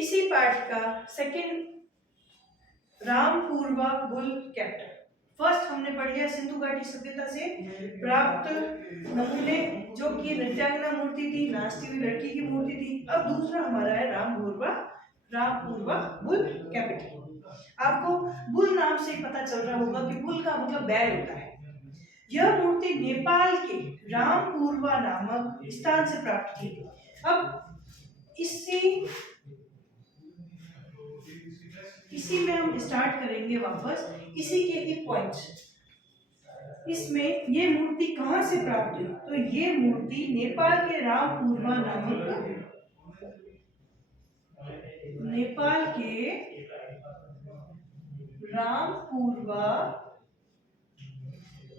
इसी पाठ का सेकंड रामपूर्वा बुल कैप्टर। फर्स्ट हमने पढ़ लिया सिंधु घाटी सभ्यता से प्राप्त नमूने, जो कि नृत्यांगना मूर्ति थी, नाचती हुई लड़की की मूर्ति थी। अब दूसरा हमारा है रामपूर्वा बुल कैपिटल। आपको बुल नाम से पता चल रहा होगा कि बुल का मतलब बैल होता है। यह मूर्ति नेपाल के रामपूर्वा नामक स्थान से प्राप्त की थी। अब इसी में हम स्टार्ट करेंगे वापस इसी के एक पॉइंट्स। इसमें ये मूर्ति कहां से प्राप्त हुई? तो ये मूर्ति नेपाल के रामपूर्वा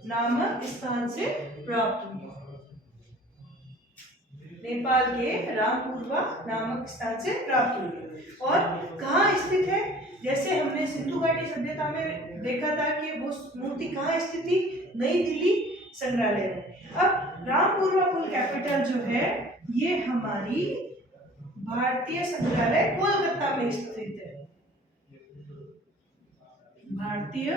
नामक स्थान से प्राप्त हुई। नेपाल के रामपूर्वा नामक स्थान से प्राप्त हुई। और कहाँ स्थित है? जैसे हमने सिंधु घाटी सभ्यता में देखा था कि वो मूर्ति कहाँ स्थित थी? नई दिल्ली संग्रहालय में। अब रामपूर्वा बुल कैपिटल जो है ये हमारी भारतीय संग्रहालय कोलकाता में स्थित है। भारतीय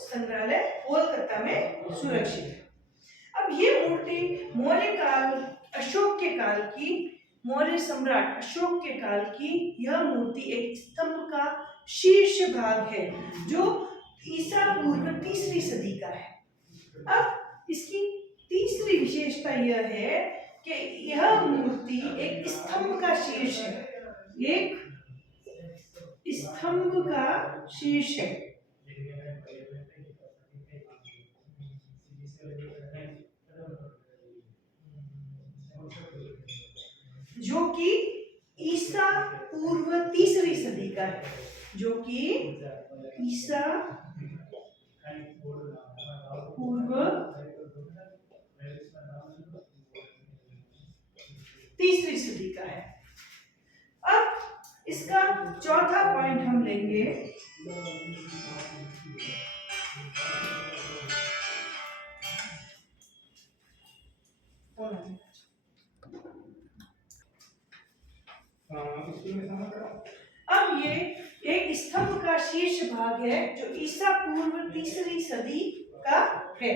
संग्रहालय कोलकाता में सुरक्षित है। अब ये मूर्ति मौर्य सम्राट अशोक के काल की यह मूर्ति एक स्तंभ का शीर्ष भाग है जो ईसा पूर्व तीसरी सदी का है। अब इसकी तीसरी विशेषता यह है कि यह मूर्ति एक स्तंभ का शीर्ष है, एक स्तंभ का शीर्ष है। जो कि ईसा पूर्व तीसरी सदी का है, जो कि ईसा पूर्व तीसरी सदी का है। अब इसका चौथा पॉइंट हम लेंगे अब ये एक स्तंभ का शीर्ष भाग है जो ईसा पूर्व तीसरी सदी का है।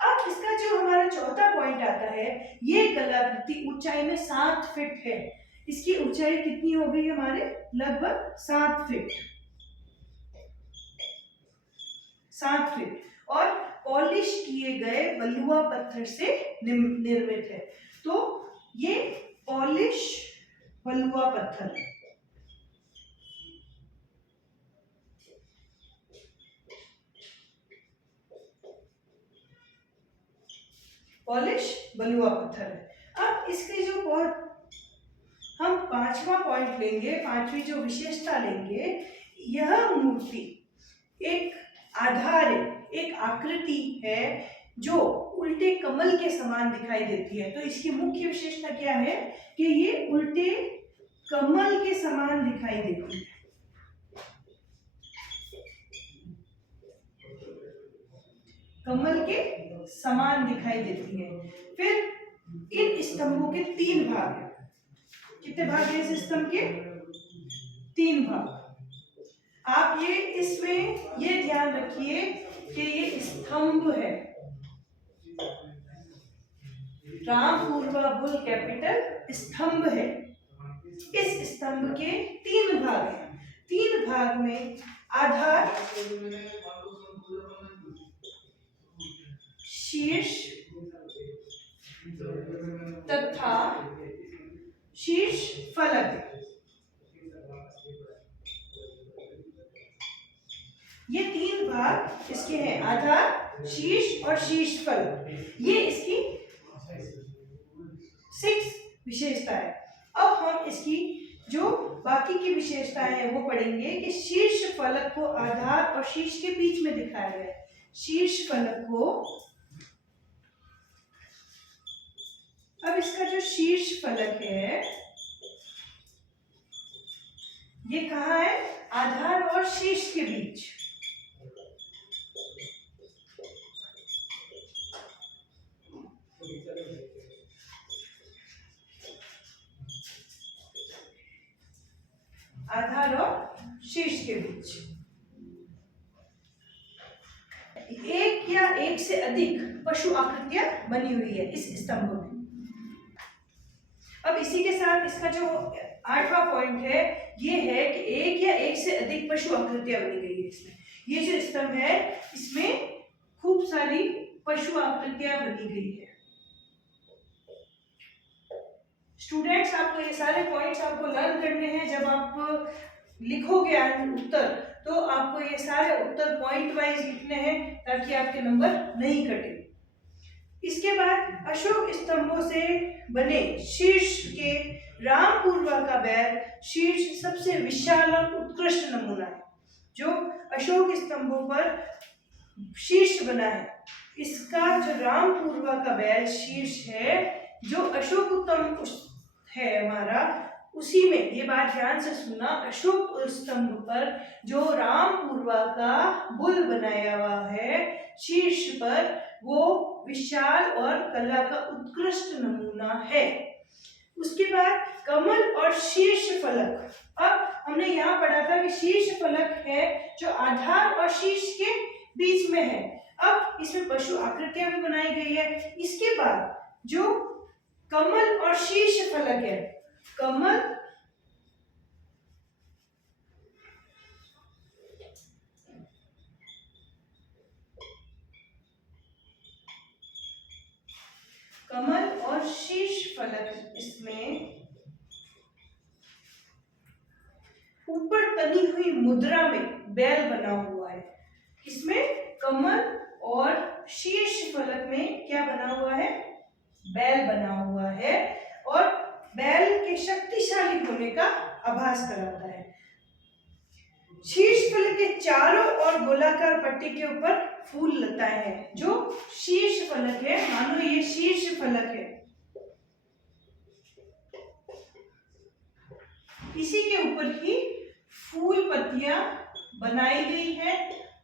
अब इसका जो हमारा चौथा पॉइंट आता है, ये कलाकृति ऊंचाई में 7 फीट है। इसकी ऊंचाई कितनी हो गई हमारे? लगभग 7 फीट और पॉलिश किए गए बलुआ पत्थर से निर्मित है। तो ये पॉलिश बलुआ पत्थर है। अब इसके जो हम पांचवा पॉइंट लेंगे, पांचवी जो विशेषता लेंगे, यह मूर्ति एक आधार है, एक आकृति है जो उल्टे कमल के समान दिखाई देती है। तो इसकी मुख्य विशेषता क्या है कि ये उल्टे कमल के समान दिखाई देती है। कमल के समान दिखाई देती है। फिर इन स्तंभों के 3 भाग हैं। कितने भाग हैं इस स्तंभ के? 3 भाग। आप ये इसमें ये ध्यान रखिए कि ये स्तंभ है। रामपूर्वा बुल कैपिटल स्तंभ है। इस स्तंभ के 3 भाग हैं। 3 भाग में आधार, शीर्ष तथा शीर्ष फलक। ये 3 भाग इसके हैं, आधार, शीर्ष और शीर्ष फलक। ये इसकी 6 विशेषता है। अब हम इसकी जो बाकी की विशेषताएं हैं वो पढ़ेंगे कि शीर्ष फलक को आधार और शीर्ष के बीच में दिखाया गया है। शीर्ष फलक को, अब इसका जो शीर्ष फलक है ये कहाँ है? आधार और शीर्ष के बीच। आधार और शीर्ष के बीच। एक या एक से अधिक पशु आकृतियां बनी हुई है इस स्तंभ में। अब इसी के साथ इसका जो 8वां पॉइंट है ये है कि एक या एक से अधिक पशु आकृतियां बनी गई है इसमें। ये जो स्तंभ है इसमें खूब सारी पशु आकृतियां बनी गई है। स्टूडेंट्स, आपको ये सारे पॉइंट्स आपको लर्न करने हैं। जब आप लिखोगे उत्तर तो आपको ये सारे उत्तर पॉइंट वाइज लिखने हैं ताकि आपके नंबर नहीं कटे। इसके बाद अशोक स्तंभों से बने शीर्ष के रामपूर्वा का बैल शीर्ष सबसे विशाल और उत्कृष्ट नमूना है। जो अशोक स्तंभों पर शीर्ष बना है इसका जो रामपूर्वा का बैल शीर्ष है, जो अशोक उत्तम है हमारा, उसी में ये बात ध्यान से सुनना, अशोक स्तंभ पर जो रामपूर्वा का बुल बनाया हुआ है शीर्ष पर, वो विशाल और कला का उत्कृष्ट नमूना है। उसके बाद कमल और शीर्ष फलक। अब हमने यहाँ पढ़ा था कि शीर्ष फलक है जो आधार और शीर्ष के बीच में है। अब इसमें पशु आकृतियां भी बनाई गई है। इसके बाद जो कमल और शीर्ष फलक है, कमल और शीर्ष फलक, इसमें ऊपर तनी हुई मुद्रा में बैल बना हुआ है। इसमें कमल और शीर्ष फलक में क्या बना हुआ है? बैल बना हुआ है और बैल के शक्तिशाली होने का आभास कराता है। शीर्ष फलक के चारों ओर गोलाकार पट्टी के ऊपर फूल लता है। जो शीर्ष फलक है, मानो ये शीर्ष फलक है, इसी के ऊपर ही फूल पत्तियां बनाई गई है,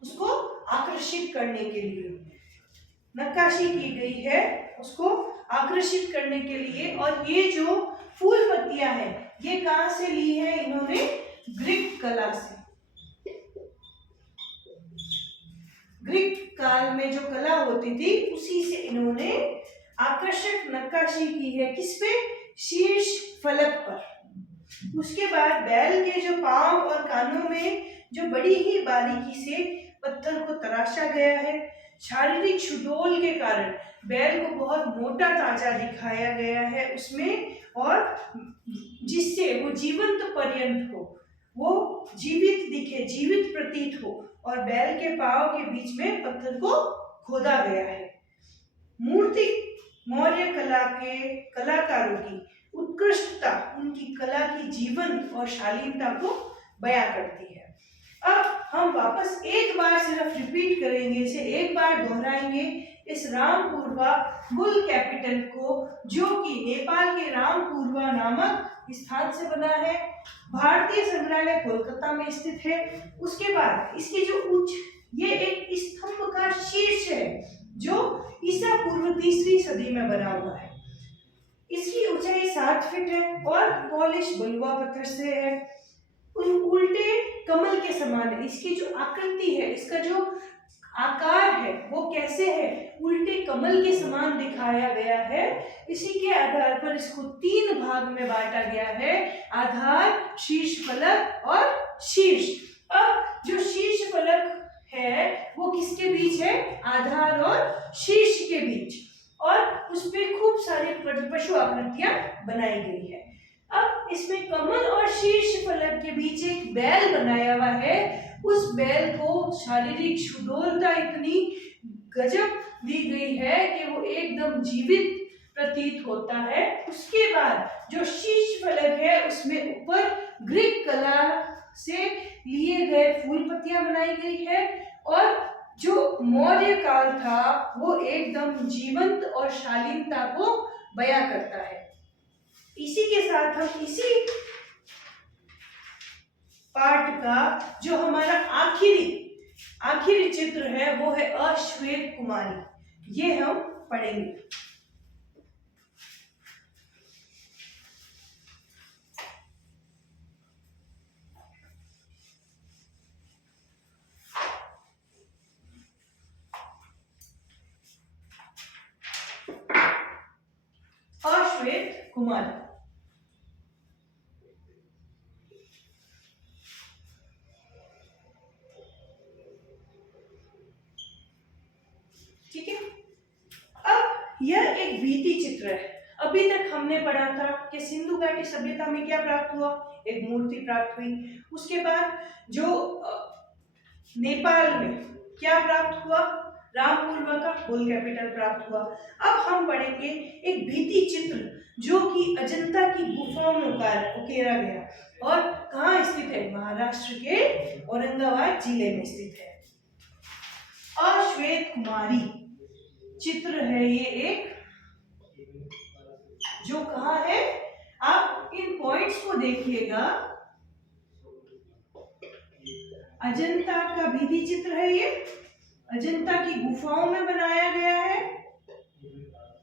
उसको आकर्षित करने के लिए नक्काशी की गई है, उसको आकर्षित करने के लिए। और ये जो फूल पत्तियां हैं ये कहां से ली है इन्होंने? ग्रीक कला से। ग्रीक काल में जो कला होती थी उसी से इन्होंने आकर्षक नक्काशी की है। किस पे? शीर्ष फलक पर। उसके बाद बैल के जो पांव और कानों में जो बड़ी ही बारीकी से पत्थर को तराशा गया है। शारीरिक सुडौल के कारण बैल को बहुत मोटा ताजा दिखाया गया है उसमें, और जिससे वो जीवंत पर्यंत हो, वो जीवित दिखे, जीवित प्रतीत हो। और बैल के पांव के बीच में पत्थर को खोदा गया है। मूर्ति मौर्य कला के कलाकारों की उत्कृष्टता, उनकी कला की जीवन और शालीनता को बयां करती है। अब हम वापस एक बार सिर्फ रिपीट करेंगे, इसे एक बार दोहराएंगे, इस रामपूर्वा बुल कैपिटल को, जो कि नेपाल के रामपूर्वा नामक स्थान से बना है, भारतीय संग्रहालय कोलकाता में स्थित है। उसके बाद इसकी जो ये एक स्तंभ का शीर्ष है जो ईसा पूर्व 3वीं सदी में बना हुआ है। इसकी ऊंचाई 7 फीट है और पॉलिश बलुआ पत्थर से है। उल्टे कमल के समान है। इसकी जो आकृति है, इसका जो आकार है वो कैसे है? उल्टे कमल के समान दिखाया गया है। इसी के आधार पर इसको 3 भाग में बांटा गया है, आधार, शीर्ष फलक और शीर्ष। अब जो शीर्ष फलक है वो किसके बीच है? आधार और शीर्ष के बीच, और उस पे खूब सारी पशु आकृतियां बनाई गई है। अब इसमें कमल और शीर्ष फलक के बीच एक बैल बनाया हुआ है। उस बैल को शारीरिक सुडौलता इतनी गजब दी गई है कि वो एकदम जीवित प्रतीत होता है। उसके बाद जो शीर्ष फलक है उसमें ऊपर ग्रीक कला से लिए गए फूल पत्तियां बनाई गई है, और जो मौर्य काल था वो एकदम जीवंत और शालीनता को बयां करता है। इसी के साथ हम इसी पाठ का जो हमारा आखिरी चित्र है वो है अश्वेत कुमारी, ये हम पढ़ेंगे। कुमारी। ठीक है, अब यह एक भित्ति चित्र है। अभी तक हमने पढ़ा था कि सिंधु घाटी सभ्यता में क्या प्राप्त हुआ, एक मूर्ति प्राप्त हुई। उसके बाद जो नेपाल में क्या प्राप्त हुआ, रामपुरवा का होल कैपिटल प्राप्त हुआ। अब हम पढ़ेंगे एक भित्ति चित्र जो कि अजंता की गुफाओं में उकेरा गया और कहाँ स्थित है, महाराष्ट्र के औरंगाबाद जिले में स्थित है। अश्वेत कुमारी चित्र है ये एक, जो कहाँ है, आप इन पॉइंट्स को देखिएगा। अजंता का भित्ति चित्र है ये, अजंता की गुफाओं में बनाया गया है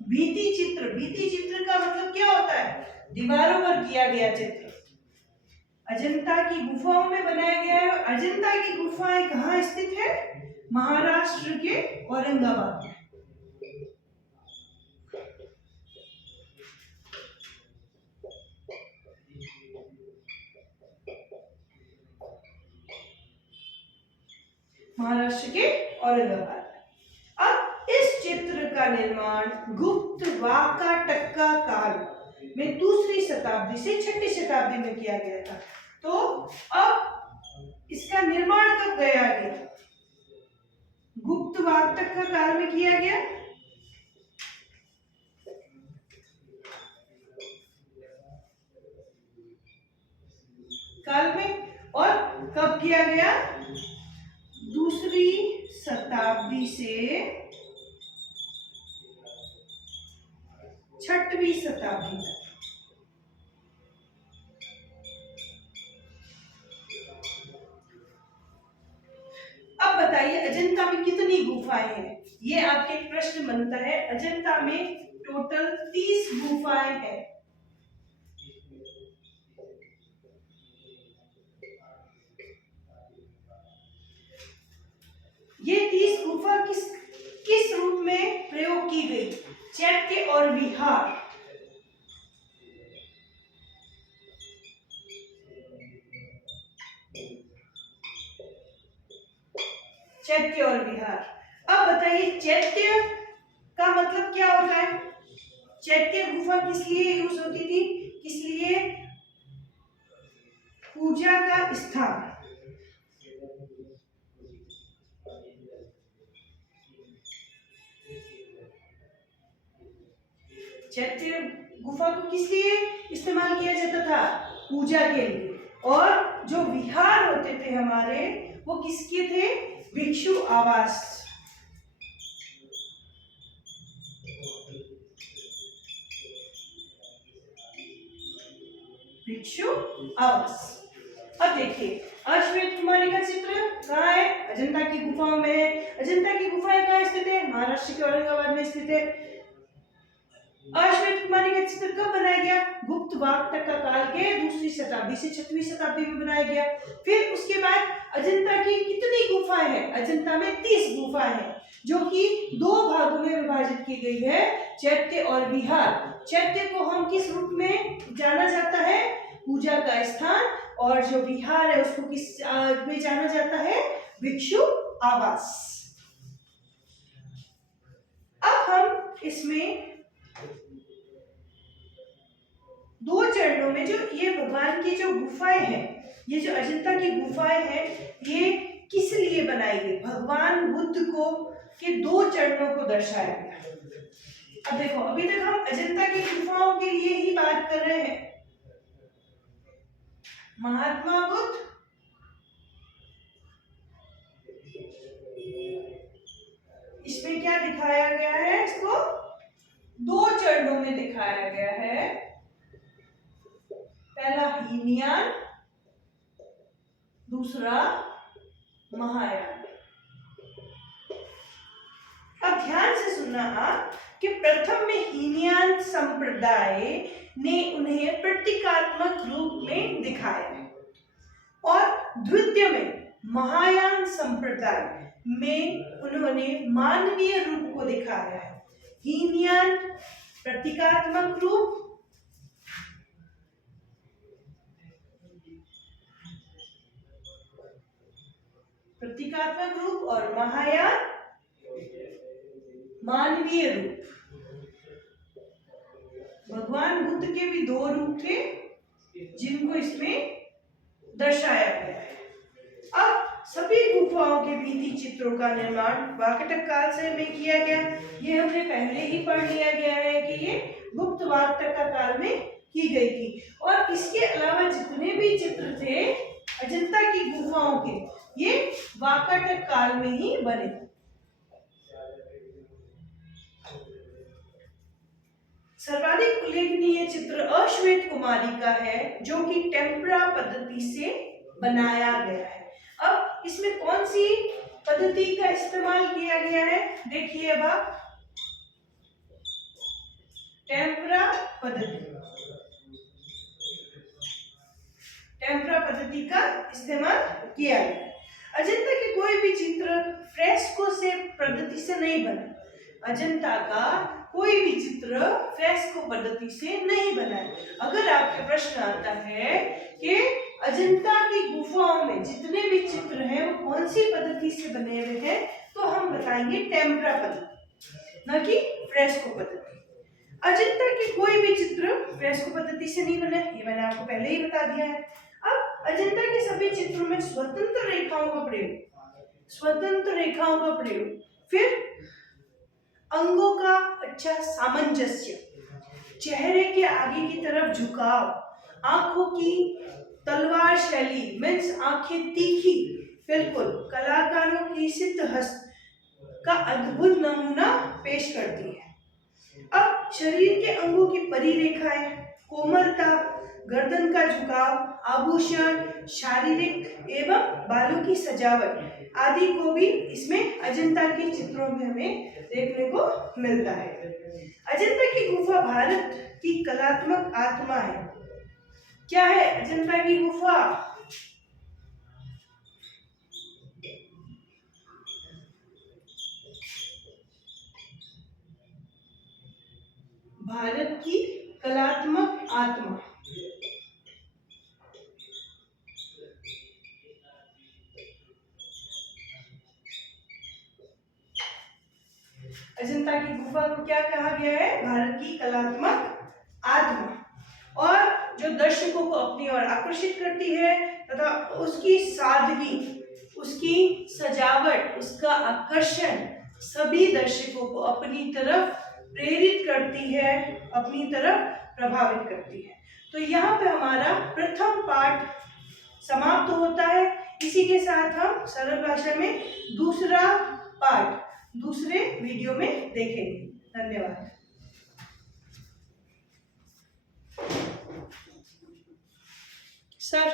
भित्ति चित्र। भित्ति चित्र का मतलब क्या होता है, दीवारों पर किया गया चित्र। अजंता की गुफाओं में बनाया गया है। अजंता की गुफाएं कहाँ स्थित है, महाराष्ट्र के औरंगाबाद में। महाराष्ट्र के औरंगाबाद। अब इस चित्र का निर्माण गुप्त वाकाटक काल में दूसरी शताब्दी से छठी शताब्दी में किया गया था। तो अब इसका निर्माण कब गया गया, गुप्त वाकाटक काल में किया गया। काल में, और कब किया गया, दूसरी शताब्दी से छठवीं शताब्दी तक। अब बताइए अजंता में कितनी गुफाएं हैं, ये आपके एक प्रश्न बनता है। अजंता में टोटल 30 गुफाएं हैं। ये 30 गुफा किस रूप में प्रयोग की गई, चैत्य और विहार। चैत्य और विहार। अब बताइए चैत्य का मतलब क्या होता है, चैत्य गुफा किस लिए यूज होती थी, किस लिए, पूजा का स्थान। चैत्य गुफा को किस लिए इस्तेमाल किया जाता था, पूजा के लिए। और जो विहार होते थे हमारे, वो किसके थे, भिक्षु आवास। भिक्षु आवास। अब देखिए अश्वेत कुमारी का चित्र कहाँ है, अजंता की गुफाओं में है। अजंता की गुफाएं कहाँ स्थित है, महाराष्ट्र के औरंगाबाद में स्थित है। अश्वेत कुमारी का चित्र कब बनाया गया, गुप्त वाकाटक काल के दूसरी शताब्दी से छठवीं शताब्दी में बनाया गया। फिर उसके बाद अजंता की कितनी गुफाएं हैं, अजंता में 30 गुफाएं हैं, जो कि 2 भागों में विभाजित की गई है, चैत्य और विहार। चैत्य को हम किस रूप में जाना जाता है, पूजा का स्थान, और जो विहार है उसको किस में जाना जाता है, भिक्षु आवास। अब हम इसमें 2 चरणों में, जो ये भगवान की जो गुफाएं हैं, ये जो अजंता की गुफाएं हैं, ये किस लिए बनाई गई, भगवान बुद्ध को के 2 चरणों को दर्शाया गया। अब देखो अभी तक हम अजंता की गुफाओं के लिए ही बात कर रहे हैं। महात्मा बुद्ध, इसमें क्या दिखाया गया है, इसको 2 चरणों में दिखाया गया है। पहला हीनयान, दूसरा महायान। अब ध्यान से सुनना आप कि प्रथम में हीनयान संप्रदाय ने उन्हें प्रतीकात्मक रूप में दिखाया है, और द्वितीय में महायान संप्रदाय में उन्होंने मानवीय रूप को दिखाया है। हीनयान प्रतीकात्मक रूप प्रतीकात्मक रूप और महायान मानवीय रूप। भगवान बुद्ध के भी दो रूप थे जिनको इसमें दर्शाया गया है। अब सभी गुफाओं के भित्ति चित्रों का निर्माण वाकाटक काल से में किया गया। ये हमने पहले ही पढ़ लिया गया है कि ये गुप्त वाकाटक काल में की गई थी। और इसके अलावा जितने भी चित्र थे अजंता की गुफाओं के, ये वाकाटक काल में ही बने। सर्वाधिक उल्लेखनीय चित्र अश्वेत कुमारी का है जो कि टेम्परा पद्धति से बनाया गया है। अब इसमें कौन सी पद्धति का इस्तेमाल किया गया है, देखिए अब आप, टेम्परा पद्धति। टेम्परा पद्धति का इस्तेमाल किया गया है। अजंता के कोई भी चित्र फ्रेस्को से पद्धति से नहीं बना। अजंता का कोई भी चित्र फ्रेस्को पद्धति से नहीं बना है। अगर आपके प्रश्न आता है कि अजंता की गुफाओं में जितने भी चित्र हैं वो कौन सी पद्धति से बने हुए हैं, तो हम बताएंगे टेम्परा पद्धति, न कि फ्रेस्को पद्धति। अजंता की कोई भी चित्र फ्रेस्को पद्धति से नहीं बना, ये मैंने आपको पहले ही बता दिया है। अब अजंता के सभी चित्रों में स्वतंत्र रेखाओं का प्रयोग, फिर अंगों का अच्छा सामंजस्य, चेहरे के आगे की तरफ झुकाव, आंखों की तलवार शैली मीन्स आंखें तीखी, बिल्कुल कलाकारों की सिद्ध हस्त का अद्भुत नमूना पेश करती है। अब शरीर के अंगों की परिरेखाएं, कोमलता, गर्दन का झुकाव, आभूषण, शारीरिक एवं बालों की सजावट आदि को भी इसमें अजंता के चित्रों में हमें देखने को मिलता है। अजंता की गुफा भारत की कलात्मक आत्मा है। क्या है अजंता की गुफा? भारत की कलात्मक आत्मा। अजंता की गुफा को क्या कहा गया है? भारत की कलात्मक आत्मा। और जो दर्शकों को अपनी ओर आकर्षित करती है तथा उसकी सादगी, उसकी सजावट, उसका आकर्षण सभी दर्शकों को अपनी तरफ प्रेरित करती है, अपनी तरफ प्रभावित करती है। तो यहाँ पे हमारा प्रथम पाठ समाप्त होता है। इसी के साथ हम सरल भाषा में दूसरा पाठ दूसरे वीडियो में देखेंगे। धन्यवाद। सर